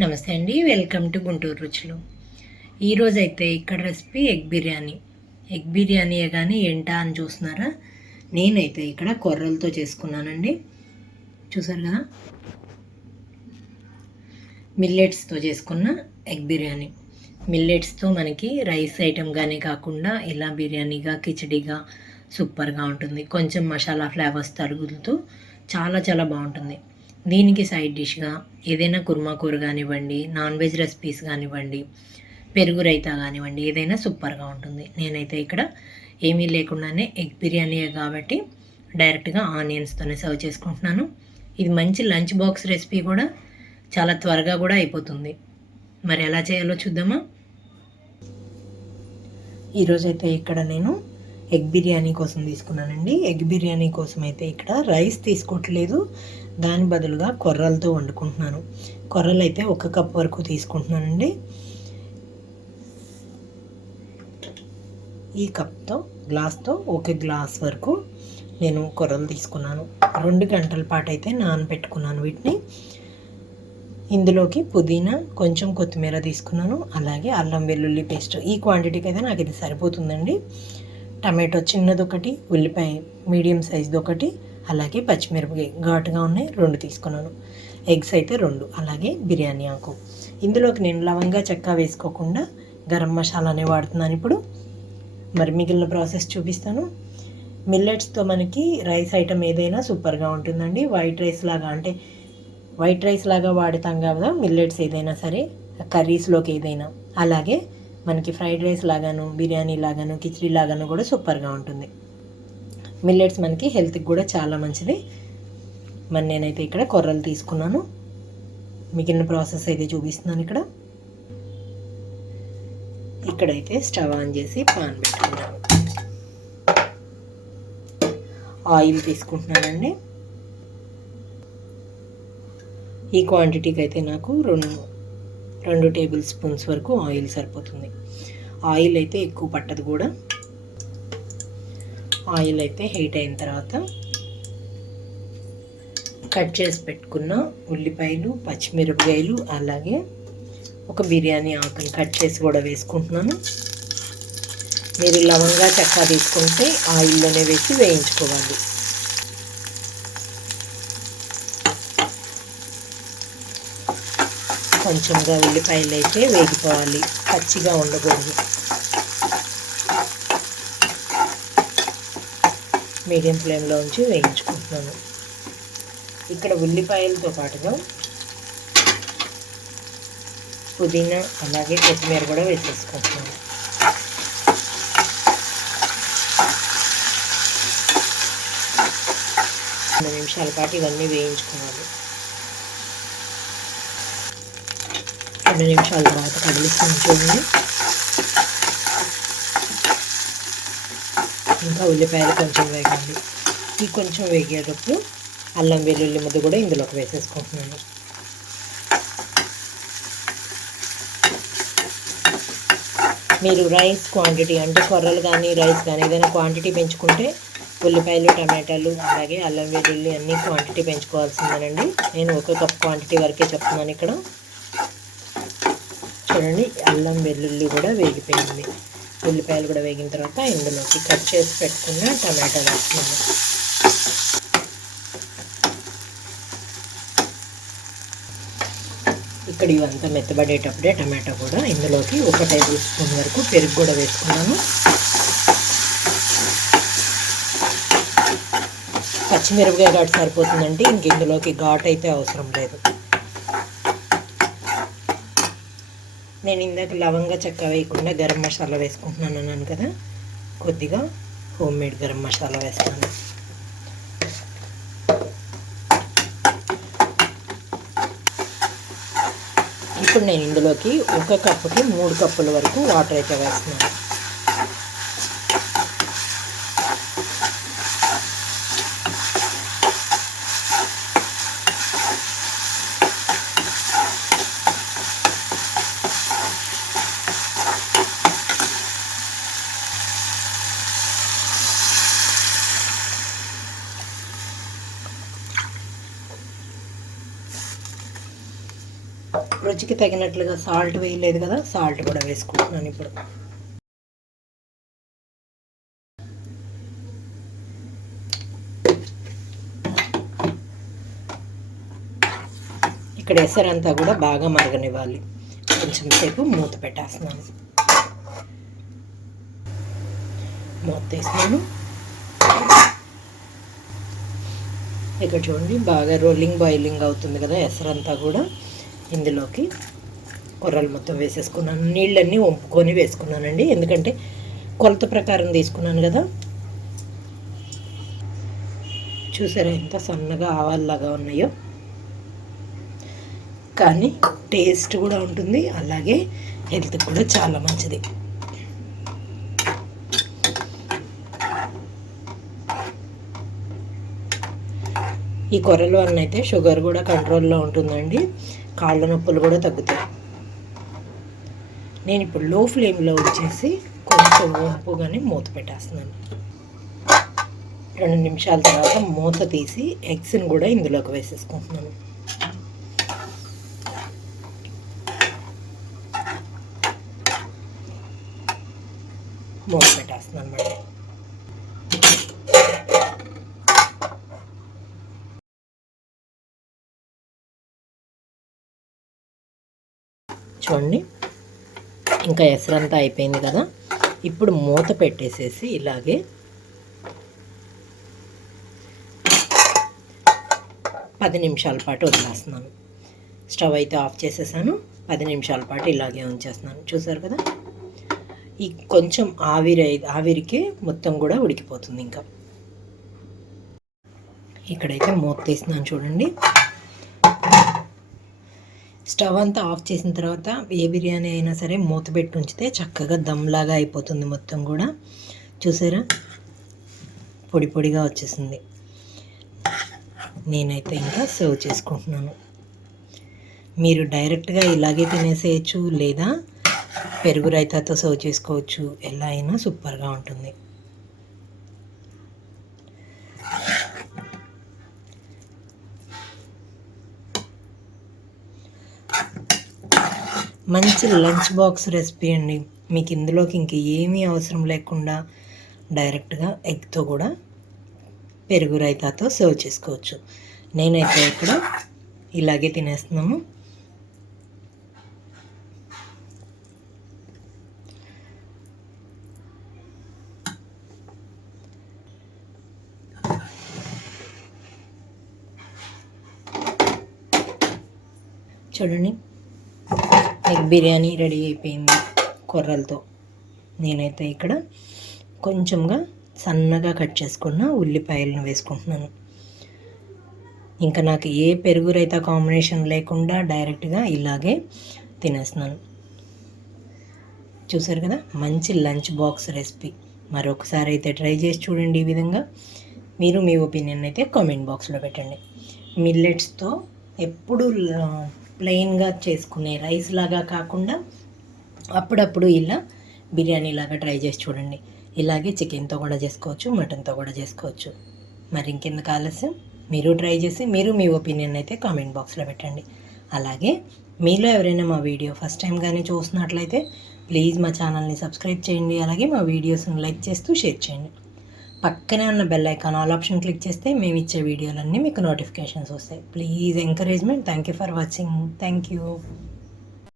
నమస్తే అండి, welcome to Guntur రుచులు. ఈరోజైతే ఇక్కడ recipe egg biryani. Egg biryani కానీ ఏంటా అని చూస్తున్నారా? నేనైతే ఇక్కడ కొర్రలతో చేసుకున్నానండి. చూసారు కదా, మిల్లెట్స్తో చేసుకున్న ఎగ్ బిర్యానీ. మిల్లెట్స్తో మనకి రైస్ ఐటెం కానీ కాకుండా ఇలా బిర్యానీగా, కిచడీగా సూపర్గా ఉంటుంది. కొంచెం మసాలా ఫ్లేవర్స్ తరుగుతూ చాలా చాలా బాగుంటుంది. దీనికి సైడ్ డిష్గా ఏదైనా కుర్మా కూర కానివ్వండి, నాన్ వెజ్ రెసిపీస్ కానివ్వండి, పెరుగు రైతా కానివ్వండి, ఏదైనా సూపర్గా ఉంటుంది. నేనైతే ఇక్కడ ఏమీ లేకుండానే ఎగ్ బిర్యానీ కాబట్టి డైరెక్ట్గా ఆనియన్స్తోనే సర్వ్ చేసుకుంటున్నాను. ఇది మంచి లంచ్ బాక్స్ రెసిపీ కూడా, చాలా త్వరగా కూడా అయిపోతుంది. మరి ఎలా చేయాలో చూద్దామా? ఈరోజైతే ఇక్కడ నేను ఎగ్ బిర్యానీ కోసం తీసుకున్నానండి. ఎగ్ బిర్యానీ కోసం అయితే ఇక్కడ రైస్ తీసుకోవట్లేదు, దాని బదులుగా కొర్రలతో వండుకుంటున్నాను. కొర్రలు అయితే 1 కప్ వరకు తీసుకుంటున్నానండి. ఈ కప్తో గ్లాస్తో 1 గ్లాస్ వరకు నేను కొర్రలు తీసుకున్నాను. 2 గంటల పాటు అయితే నానబెట్టుకున్నాను వీటిని. ఇందులోకి పుదీనా, కొంచెం కొత్తిమీర తీసుకున్నాను, అలాగే అల్లం వెల్లుల్లి పేస్ట్. ఈ క్వాంటిటీకి అయితే నాకు ఇది సరిపోతుందండి. టమాటో చిన్నది ఒకటి, ఉల్లిపాయ మీడియం సైజ్ది ఒకటి, అలాగే పచ్చిమిరపకాయ ఘాటుగా ఉన్నాయి 2 తీసుకున్నాను. ఎగ్స్ అయితే 2, అలాగే బిర్యానీ ఆకు. ఇందులోకి నేను లవంగా చెక్క వేసుకోకుండా గరం మసాలానే వాడుతున్నాను ఇప్పుడు. మరి మిగిలిన ప్రాసెస్ చూపిస్తాను. మిల్లెట్స్తో మనకి రైస్ ఐటమ్ ఏదైనా సూపర్గా ఉంటుందండి. వైట్ రైస్ లాగా వాడుతాం కదా మిల్లెట్స్, ఏదైనా సరే కర్రీస్లోకి ఏదైనా. అలాగే మనకి ఫ్రైడ్ రైస్ లాగాను, బిర్యానీ లాగాను, కిచడీ లాగాను కూడా సూపర్గా ఉంటుంది. మిల్లెట్స్ మనకి హెల్త్కి కూడా చాలా మంచిది. మరి నేనైతే ఇక్కడ కొర్రలు తీసుకున్నాను. మిగిలిన ప్రాసెస్ అయితే చూపిస్తున్నాను. ఇక్కడైతే స్టవ్ ఆన్ చేసి పాన్ పెట్టుకున్నాను. ఆయిల్ తీసుకుంటున్నానండి. ఈ క్వాంటిటీకి అయితే నాకు 2 టేబుల్ స్పూన్స్ వరకు ఆయిల్ సరిపోతుంది. ఆయిల్ అయితే ఎక్కువ పట్టదు కూడా. ఆయిల్ అయితే హీట్ అయిన తర్వాత కట్ చేసి పెట్టుకున్న ఉల్లిపాయలు, పచ్చిమిరపకాయలు, అలాగే ఒక బిర్యానీ ఆకుని కట్ చేసి కూడా వేసుకుంటున్నాను. మీరు లవంగా చెక్క తీసుకుంటే ఆయిల్లోనే వేసి వేయించుకోవాలి. కొంచెంగా ఉల్లిపాయలు అయితే వేగిపోవాలి, పచ్చిగా ఉండకూడదు. మీడియం ఫ్లేమ్లో ఉంచి వేయించుకుంటున్నాను. ఇక్కడ ఉల్లిపాయలతో పాటుగా పుదీనా, అలాగే కొత్తిమీర కూడా వేసేసుకుంటున్నాను. రెండు నిమిషాల పాటు ఇవన్నీ వేయించుకోవాలి. 2 నిమిషాల తర్వాత కదిలిస్తాను చూడండి. ఇంకా ఉల్లిపాయలు కొంచెం వేగాలి. ఈ కొంచెం వేగేటప్పుడు అల్లం వెల్లుల్లి ముద్ద కూడా ఇందులోకి వేసేసుకుంటున్నాను. మీరు రైస్ క్వాంటిటీ అంటే కొర్రలు కానీ రైస్ కానీ ఏదైనా క్వాంటిటీ పెంచుకుంటే ఉల్లిపాయలు, టమాటాలు, అలాగే అల్లం వెల్లుల్లి అన్నీ క్వాంటిటీ పెంచుకోవాల్సిందేనండి. నేను 1 కప్ క్వాంటిటీ వరకే చెప్తున్నాను ఇక్కడ. చూడండి, అల్లం వెల్లుల్లి కూడా వేగిపోయింది. ఉల్లిపాయలు కూడా వేగిన తర్వాత ఇందులోకి కట్ చేసి పెట్టుకున్న టమాటా వేస్తున్నాను. ఇక్కడ ఇవంతా మెత్తబడేటప్పుడే టమాటా కూడా ఇందులోకి 1 టేబుల్ స్పూన్ వరకు పెరుగు కూడా వేసుకున్నాను. పచ్చిమిరపకాయ ఘాటు సరిపోతుందండి, ఇంక ఇందులోకి ఘాటు అయితే అవసరం లేదు. నేను ఇందాక లవంగా చెక్క వేయకుండా గరం మసాలా వేసుకుంటున్నాను అన్నాను కదా, కొద్దిగా హోమ్ మేడ్ గరం మసాలా వేస్తాను. ఇప్పుడు నేను ఇందులోకి 1 కప్పుకి 3 కప్పుల వరకు వాటర్ అయితే వేస్తున్నాను. రుచికి తగినట్లుగా సాల్ట్ వేయలేదు కదా, సాల్ట్ కూడా వేసుకుంటున్నాను ఇప్పుడు. ఇక్కడ ఎసరంతా కూడా బాగా మరగనివ్వాలి. కొంచెం సేపు మూత పెట్టేస్తున్నాను. మూత తీస్తున్నాను. ఇక్కడ చూడండి బాగా బాయిలింగ్ అవుతుంది కదా ఎసరంతా కూడా. ఇందులోకి కొర్రలు మొత్తం వేసేసుకున్నాను. నీళ్ళన్నీ వంపుకొని వేసుకున్నానండి, ఎందుకంటే కొలత ప్రకారం తీసుకున్నాను కదా. చూసారా ఎంత సన్నగా ఆవాల్లాగా ఉన్నాయో. కానీ టేస్ట్ కూడా ఉంటుంది, అలాగే హెల్త్ కూడా చాలా మంచిది. ఈ కొర్రలు అన్నైతే షుగర్ కూడా కంట్రోల్లో ఉంటుందండి, కాళ్ళ నొప్పులు కూడా తగ్గుతాయి. నేను ఇప్పుడు లో ఫ్లేమ్లో వచ్చేసి కొంచెం వంపుగానే మూత పెట్టేస్తున్నాను. 2 నిమిషాల తర్వాత మూత తీసి ఎగ్స్ని కూడా ఇందులోకి వేసేసుకుంటున్నాను. మూత పెట్టేస్తున్నాను మళ్ళీ. చూడండి ఇంకా ఎసరంతా అయిపోయింది కదా. ఇప్పుడు మూత పెట్టేసేసి ఇలాగే 10 నిమిషాల పాటు వదిలేస్తున్నాను. స్టవ్ అయితే ఆఫ్ చేసేసాను. 10 నిమిషాల పాటు ఇలాగే ఉంచేస్తున్నాను. చూసారు కదా, ఈ కొంచెం ఆవిరికి మొత్తం కూడా ఉడికిపోతుంది. ఇంకా ఇక్కడైతే మూత తీస్తున్నాను చూడండి. స్టవ్ అంతా ఆఫ్ చేసిన తర్వాత ఏ బిర్యానీ అయినా సరే మూత పెట్టి ఉంచితే చక్కగా దమ్లాగా అయిపోతుంది మొత్తం కూడా. చూసారా పొడి పొడిగా వచ్చేసింది. నేనైతే ఇంకా సర్వ్ చేసుకుంటున్నాను. మీరు డైరెక్ట్గా ఇలాగే తినేసేయచ్చు, లేదా పెరుగు రైతాతో సర్వ్ చేసుకోవచ్చు. ఎలా అయినా సూపర్గా ఉంటుంది. మంచి లంచ్ బాక్స్ రెసిపీ అండి. మీకు ఇందులోకి ఇంక ఏమీ అవసరం లేకుండా డైరెక్ట్గా ఎగ్తో కూడా పెరుగు రైతాతో సర్వ్ చేసుకోవచ్చు. నేనైతే ఇక్కడ ఇలాగే తినేస్తున్నాము. చూడండి ఎగ్ బిర్యానీ రెడీ అయిపోయింది కొర్రలతో. నేనైతే ఇక్కడ కొంచెంగా సన్నగా కట్ చేసుకున్న ఉల్లిపాయలను వేసుకుంటున్నాను. ఇంకా నాకు ఏ పెరుగు రైతా కాంబినేషన్ లేకుండా డైరెక్ట్గా ఇలాగే తినేస్తున్నాను. చూసారు కదా, మంచి లంచ్ బాక్స్ రెసిపీ. మరొకసారి అయితే ట్రై చేసి చూడండి. ఈ విధంగా మీరు మీ ఒపీనియన్ అయితే కామెంట్ బాక్స్లో పెట్టండి. మిల్లెట్స్తో ఎప్పుడు ప్లెయిన్గా చేసుకునే రైస్ లాగా కాకుండా అప్పుడప్పుడు ఇలా బిర్యానీ లాగా ట్రై చేసి చూడండి. ఇలాగే చికెన్తో కూడా చేసుకోవచ్చు, మటన్తో కూడా చేసుకోవచ్చు. మరి ఇంకెందుకు ఆలస్యం, మీరు ట్రై చేసి మీరు మీ ఒపీనియన్ అయితే కామెంట్ బాక్స్లో పెట్టండి. అలాగే మీలో ఎవరైనా మా వీడియో ఫస్ట్ టైం కానీ చూస్తున్నట్లయితే ప్లీజ్ మా ఛానల్ని సబ్స్క్రైబ్ చేయండి. అలాగే మా వీడియోస్ని లైక్ చేస్తూ షేర్ చేయండి. పక్కనే ఉన్న bell icon all option click చేస్తే మేము ఇచ్చే వీడియోలన్నీ మీకు నోటిఫికేషన్స్ వస్తాయి. Please encouragement. Thank you for watching. Thank you.